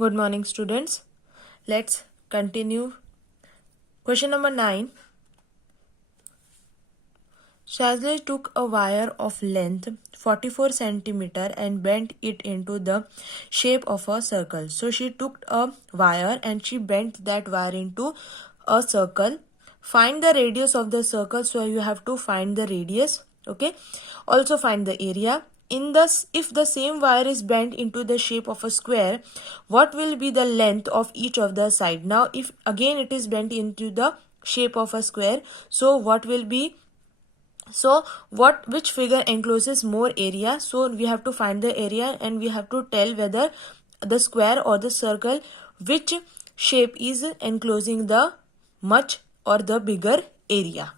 Good morning, students. Let's continue. Question number 9. Shazli took a wire of length 44 centimeter and bent it into the shape of a circle. So she took a wire and she bent that wire into a circle. Find the radius of the circle. So you have to find the radius. Okay. Also find the area. If the same wire is bent into the shape of a square, what will be the length of each of the side? Now, if again it is bent into the shape of a square, so which figure encloses more area? So we have to find the area and we have to tell whether the square or the circle, which shape is enclosing the much or the bigger area.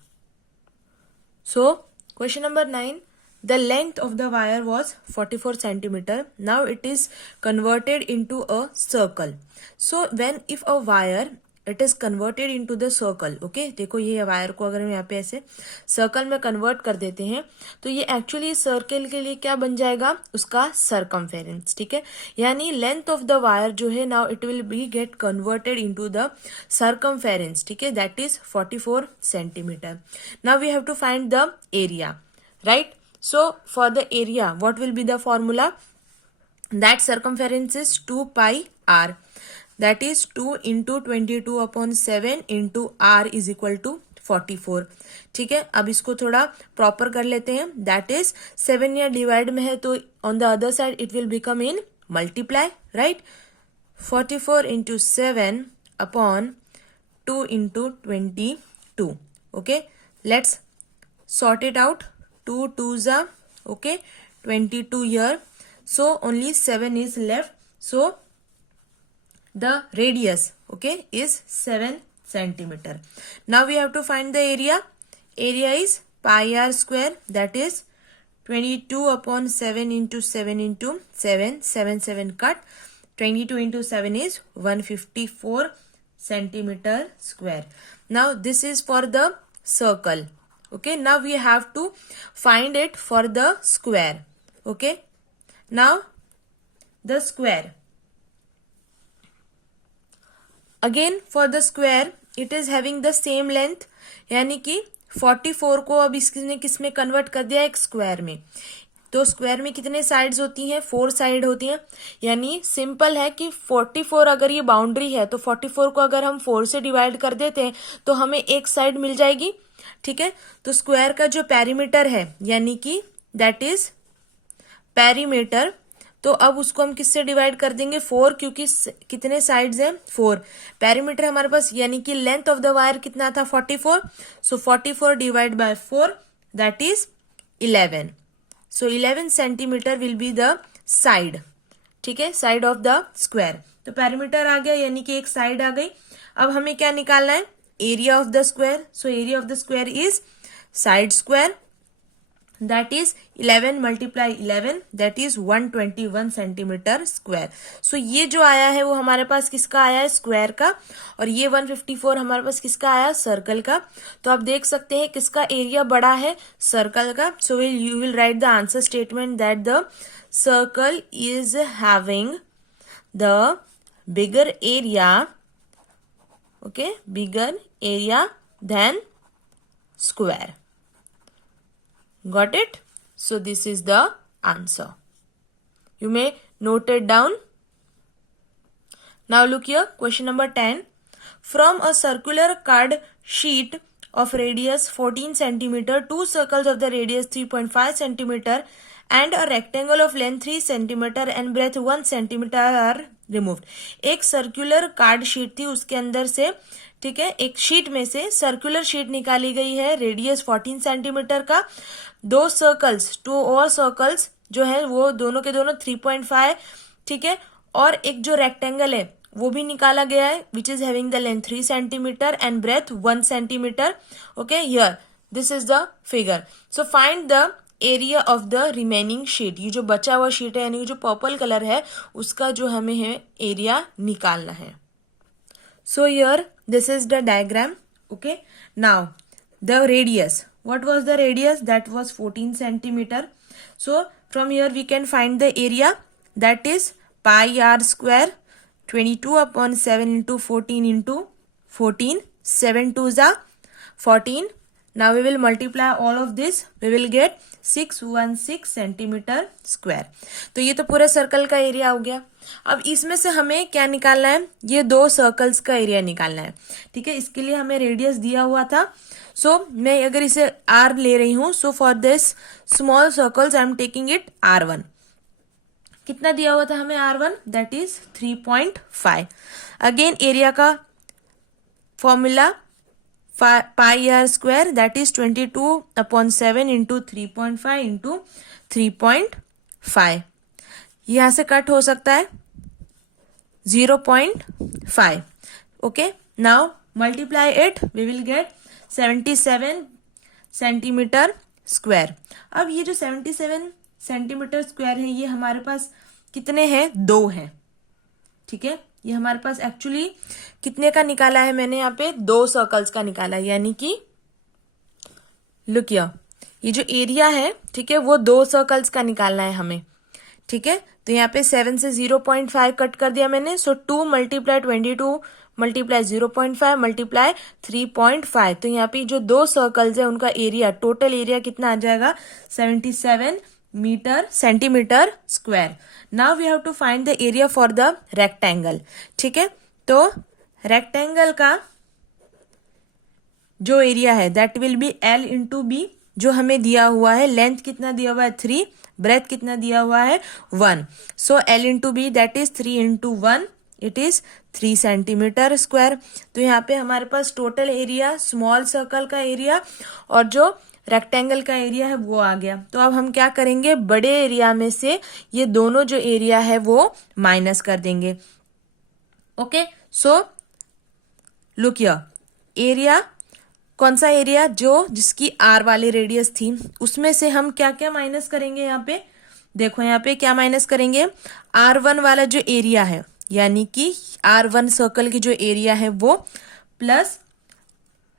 So question number 9. The length of the wire was 44 centimeter. Now it is converted into a circle. So if a wire it is converted into the circle, okay, देखो ये wire को अगर हम यहाँ पे ऐसे circle में convert कर देते हैं तो ये एक्चुअली सर्कल के लिए क्या बन जाएगा, उसका सरकमफेरेंस. ठीक है, यानी लेंथ ऑफ द वायर जो है now it will be get converted into the circumference. ठीक है, that is 44 centimetre. Now we have to find the area, right? So for the area, what will be the formula? That circumference is 2 pi r. That is 2 into 22 upon 7 into r is equal to 44. ठीक है, अब इसको थोड़ा proper कर लेते हैं. That is 7 या divide में है तो on the other side it will become in multiply, right? 44 into 7 upon 2 into 22. Okay, let's sort it out. 2 2s are okay, 22 here, so only 7 is left. So the radius, okay, is 7 centimeter. Now we have to find the area. Area is pi r square, that is 22 upon 7 into 7 into 7, 7 7 cut, 22 into 7 is 154 centimeter square. Now this is for the circle. Okay, now we have to find it for the square. Okay, now the square. Again for the square it is having the same length, यानी कि 44 को अब इसने किस में convert कर दिया, एक स्क्वायर में. तो स्क्वायर में कितने साइड्स होती हैं, 4 साइड होती हैं. यानी सिंपल है कि 44 अगर ये बाउंड्री है तो 44 को अगर हम 4 से डिवाइड कर देते हैं तो हमें एक साइड मिल जाएगी. ठीक है, तो स्क्वायर का जो पेरीमीटर है यानी कि दैट इज पेरीमीटर, तो अब उसको हम किससे डिवाइड कर देंगे, 4, क्योंकि कितने साइड्स हैं, 4. पेरीमीटर हमारे पास यानी कि लेंथ ऑफ द वायर कितना था, 44. सो 44 divide by 4 that is 11. So 11 centimetre will be the side. ठीक है, साइड ऑफ द स्क्वायर. तो पेरीमीटर आ गया यानी कि एक साइड आ गई. अब हमें क्या निकालना है, area of the square. So area of the square is side square, that is 11 multiply 11, that is 121 centimeter square. So ये जो आया है वो हमारे पास किसका आया है, स्क्वायर का, और ये 154 हमारे पास किसका आया, सर्कल का. तो आप देख सकते हैं किसका एरिया बड़ा है, सर्कल का. So you will write the answer statement that the circle is having the bigger area, okay, bigger area than square. Got it? So this is the answer. You may note it down. Now look here, question number 10. From a circular card sheet of radius 14 centimeter, two circles of the radius 3.5 centimeter and a rectangle of length 3 centimeter and breadth 1 centimeter are removed. एक circular card sheet थी, उसके अंदर से, ठीक है, एक sheet में से सर्कुलर शीट निकाली गई है, रेडियस 14 सेंटीमीटर का, दो और सर्कल्स जो है वो दोनों के दोनों 3.5, ठीक है, और एक जो रेक्टेंगल है वो भी निकाला गया है which is having the length 3 centimetre and breadth 1 centimetre. Okay, here this is the figure. So find the area of the remaining sheet. ये जो बचा हुआ शीट है यानी जो पर्पल कलर है उसका जो हमें है एरिया निकालना है. So here this is the diagram. Okay, now the radius, what was the radius, that was 14 centimeter. So from here we can find the area, that is pi r square, 22/7 into 14 into 14. 7 2s are 14. Now we will multiply all of this. We will get 616 centimetre square. तो ये तो पूरे circle का area हो गया. अब इसमें से हमें क्या निकालना है? ये दो सर्कल्स का एरिया निकालना है. ठीक है, इसके लिए हमें रेडियस दिया हुआ था. सो मैं अगर इसे r ले रही हूं, so for this small circles I am taking it r1. कितना दिया हुआ था हमें r1? That is 3.5. Again area का formula pi r square, that is 22/7 into 3.5 into 3.5. यहां से कट हो सकता है 0.5. Okay, now multiply it, we will get 77 centimetre square. अब ये जो 77 सेंटीमीटर स्क्वायर है, ये हमारे पास कितने हैं? 2 हैं. ठीक है, ये हमारे पास एक्चुअली कितने का निकाला है मैंने? यहाँ पे 2 सर्कल्स का निकाला है, यानी कि लुक हियर, ये जो एरिया है, ठीक है, वो 2 सर्कल्स का निकालना है हमें. ठीक है, तो यहाँ पे 7 से 0.5 कट कर दिया मैंने. सो 2 मल्टीप्लाई 22 मल्टीप्लाई 0.5 मल्टीप्लाई 3.5. तो यहाँ पे जो 2 सर्कल्स है उनका एरिया, टोटल एरिया कितना आ जाएगा? 77 centimetre square. Now we have to find the area for the rectangle. ठीक है, तो रेक्टेंगल का जो एरिया है that will be L into b. जो हमें दिया हुआ है, लेंथ कितना दिया हुआ है? 3. ब्रेथ कितना दिया हुआ है? 1. So L into b that is 3 into 1, it is 3 centimetre square. तो यहाँ पे हमारे पास टोटल एरिया, स्मॉल सर्कल का एरिया और जो रेक्टेंगल का एरिया है वो आ गया. तो अब हम क्या करेंगे? बड़े एरिया में से ये दोनों जो एरिया है वो माइनस कर देंगे. Okay, so look here, area, कौन सा एरिया? जो जिसकी r वाली रेडियस थी, उसमें से हम क्या क्या माइनस करेंगे? यहाँ पे देखो, यहाँ पे क्या माइनस करेंगे? r1 वाला जो एरिया है, यानी कि r1 सर्कल की जो एरिया है वो, प्लस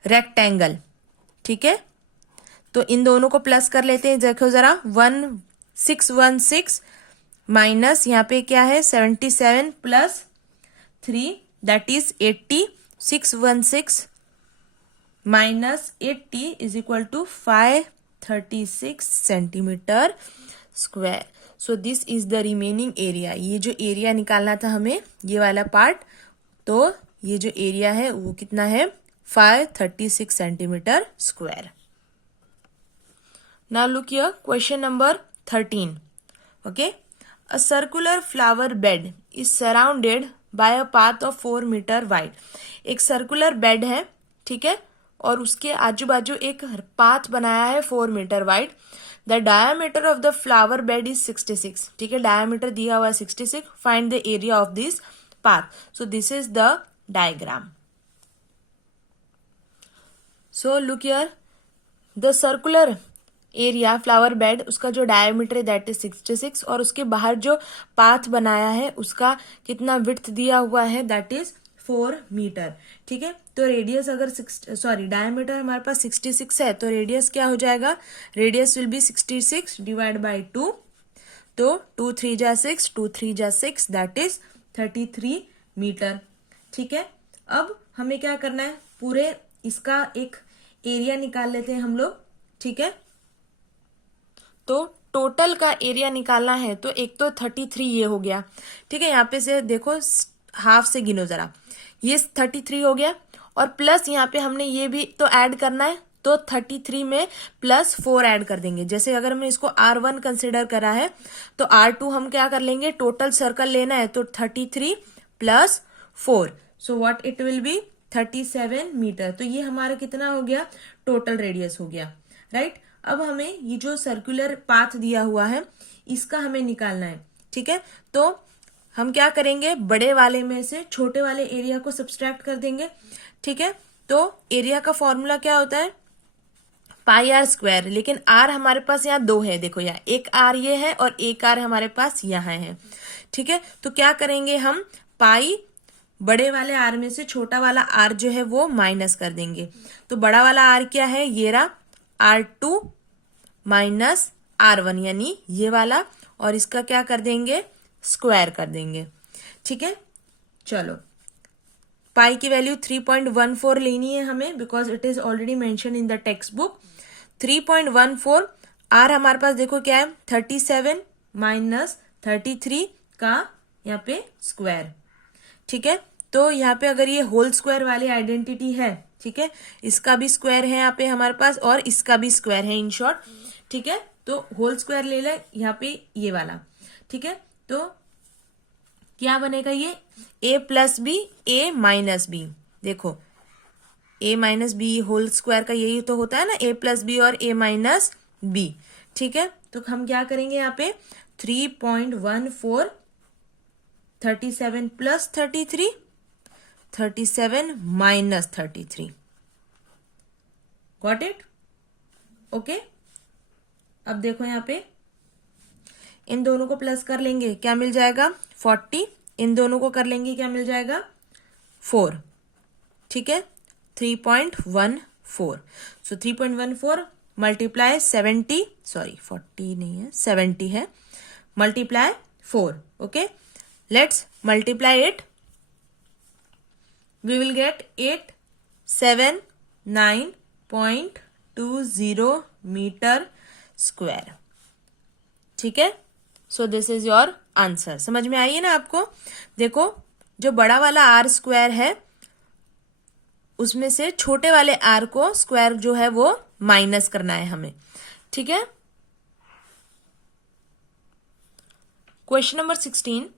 रेक्टेंगल. ठीक है, तो इन दोनों को प्लस कर लेते हैं. देखो जरा, 616 माइनस यहाँ पे क्या है? 77 plus 3 that is 80. 616 minus 80 is equal to 536 centimetre square. So this is the remaining area. ये जो एरिया निकालना था हमें, ये वाला पार्ट, तो ये जो एरिया है वो कितना है? 536 centimetre square. Now look here, question number 13. Okay, a circular flower bed is surrounded by a path of 4 meter wide. एक सर्कुलर बेड है, ठीक है, और उसके आजू बाजू एक पाथ बनाया है 4 metre wide. The diameter of the flower bed is 66. ठीक है, डायमीटर दिया हुआ है 66. Find the area of this path. So this is the diagram. So look here, the circular area flower bed, उसका जो डायमीटर है दैट इज 66, और उसके बाहर जो पाथ बनाया है उसका कितना विड्थ दिया हुआ है? That is 4 metre. ठीक है, तो रेडियस अगर डायमीटर हमारे पास 66 है, तो रेडियस क्या हो जाएगा? Radius will be 66 divide by 2. तो 2 3 जा 6, 2 3 जा 6, दैट इज 33 मीटर. ठीक है, अब हमें क्या करना है? पूरे इसका एक एरिया निकाल लेते हैं हम लोग. ठीक है, तो टोटल का एरिया निकालना है, तो एक तो 33 ये हो गया. ठीक है, यहाँ पे से देखो, हाफ से गिनो जरा, ये 33 हो गया, और प्लस यहाँ पे हमने ये भी तो ऐड करना है, तो 33 में प्लस 4 ऐड कर देंगे. जैसे अगर हमने इसको R1 कंसिडर करा है, तो R2 हम क्या कर लेंगे? टोटल सर्कल लेना है, तो 33 plus 4, so what it will be? 37 metre. तो ये हमारा कितना हो गया? टोटल रेडियस हो गया, राइट. अब हमें ये जो सर्कुलर पाथ दिया हुआ है इसका हमें निकालना है. ठीक है, तो हम क्या करेंगे? बड़े वाले में से छोटे वाले एरिया को सब्सट्रैक्ट कर देंगे. ठीक है, तो एरिया का फॉर्मूला क्या होता है? पाई आर स्क्वायर. लेकिन आर हमारे पास यहाँ 2 है. देखो यहाँ एक आर ये है और एक आर हमारे पास यहाँ है. ठीक है, तो क्या करेंगे हम? पाई बड़े वाले आर में से छोटा वाला आर जो है वो माइनस कर देंगे. तो बड़ा वाला आर क्या है? ये रहा R2 माइनस R1, यानी ये वाला, और इसका क्या कर देंगे? स्क्वायर कर देंगे. ठीक है, चलो पाई की वैल्यू 3.14 लेनी है हमें, because it is already mention in the text book. 3.14 r हमारे पास देखो क्या है, 37 माइनस 33 का यहाँ पे स्क्वायर। ठीक है, तो यहाँ पे अगर ये होल स्क्वायर वाली आइडेंटिटी है, ठीक है, इसका भी स्क्वायर है यहाँ पे हमारे पास और इसका भी स्क्वायर है इन शॉर्ट। ठीक है, तो होल स्क्वायर ले ले यहाँ पे ये वाला। ठीक है, तो क्या बनेगा ये a plus b a minus b. देखो a minus b whole square का यही तो होता है ना, a प्लस बी और a माइनस बी। ठीक है, तो हम क्या करेंगे यहाँ पे 3.14 37 plus 33 37 minus 33। Got it? Okay, अब देखो यहाँ पे इन दोनों को प्लस कर लेंगे, क्या मिल जाएगा 40, इन दोनों को कर लेंगे क्या मिल जाएगा 4। ठीक है, 3.14। सो 3.14 मल्टीप्लाई 70, सॉरी 40 नहीं है 70 है, multiply 4। Okay, let's multiply it, we will get 879.20 metre square. ठीक है, so this is your answer. समझ में आई है ना आपको? देखो जो बड़ा वाला आर स्क्वायर है उसमें से छोटे वाले आर को स्क्वायर जो है वो माइनस करना है हमें। ठीक है, question number 16,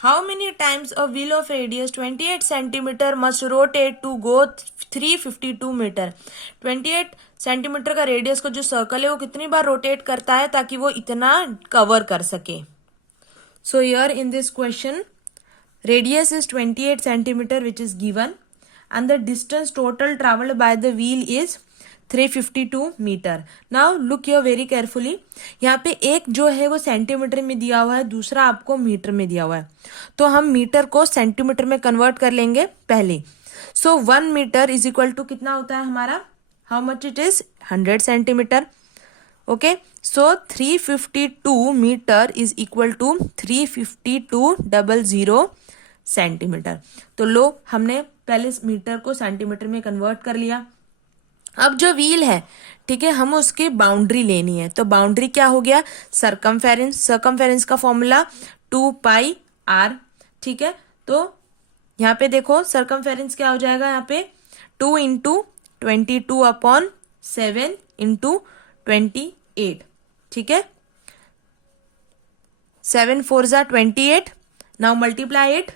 how many times a wheel of radius 28 centimetre must rotate to go 352 metre. 28 centimetre का रेडियस का जो सर्कल है वो कितनी बार रोटेट करता है ताकि वो इतना कवर कर सके। So here in this question radius is 28 centimeter which is given and the distance total traveled by the wheel is 352 metre. Now look here very carefully, यहाँ पे एक जो है वो सेंटीमीटर में दिया हुआ है, दूसरा आपको मीटर में दिया हुआ है, तो हम मीटर को सेंटीमीटर में कन्वर्ट कर लेंगे पहले। So 1 metre is equal to कितना होता है हमारा, how much it is 100 centimetre. Okay, so 352 metre is equal to 352 centimetre. तो लो हमने पहले मीटर को सेंटीमीटर में कन्वर्ट कर लिया। अब जो व्हील है, ठीक है, हम उसकी बाउंड्री लेनी है, तो बाउंड्री क्या हो गया सरकमफेरेंस। सरकमफेरेंस का फॉर्मूला 2 पाई आर। ठीक है, तो यहाँ पे देखो सरकमफेरेंस क्या हो जाएगा, यहाँ पे 2 इंटू 22/7 इंटू 28। ठीक है, 7 4 जा 28। नाउ मल्टीप्लाई इट,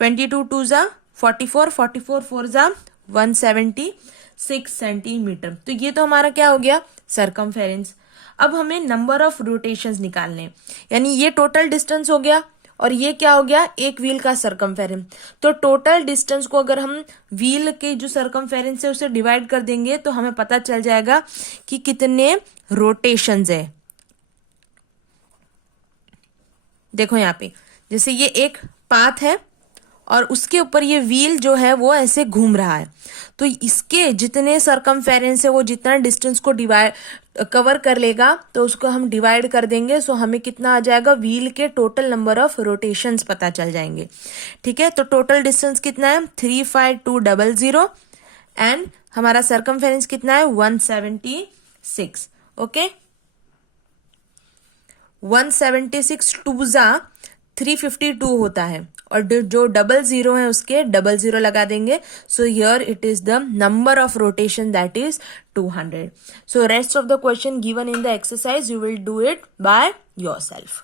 22 2 जा 44, 44 4 जा 176 सेंटीमीटर। तो ये तो हमारा क्या हो गया सरकमफेरेंस। अब हमें नंबर ऑफ रोटेशंस निकालने, यानी ये टोटल डिस्टेंस हो गया और ये क्या हो गया एक व्हील का सरकमफेरेंस। तो टोटल डिस्टेंस को अगर हम व्हील के जो सरकमफेरेंस है उसे डिवाइड कर देंगे तो हमें पता चल जाएगा कि कितने रोटेशंस है। देखो यहाँ पे जैसे ये एक पाथ है और उसके ऊपर ये व्हील जो है वो ऐसे घूम रहा है, तो इसके जितने सरकमफेरेंस है वो जितना डिस्टेंस को डिवाइड कवर कर लेगा तो उसको हम डिवाइड कर देंगे। सो हमें कितना आ जाएगा व्हील के टोटल नंबर ऑफ रोटेशंस पता चल जाएंगे। ठीक है, तो टोटल डिस्टेंस कितना है 35200 एंड हमारा सरकमफेरेंस कितना है 176। ओके, 176 2 जा 352 होता है और जो 00 है उसके 00 लगा देंगे। So here it is the number of rotation that is 200। So rest of the question given in the exercise you will do it by yourself.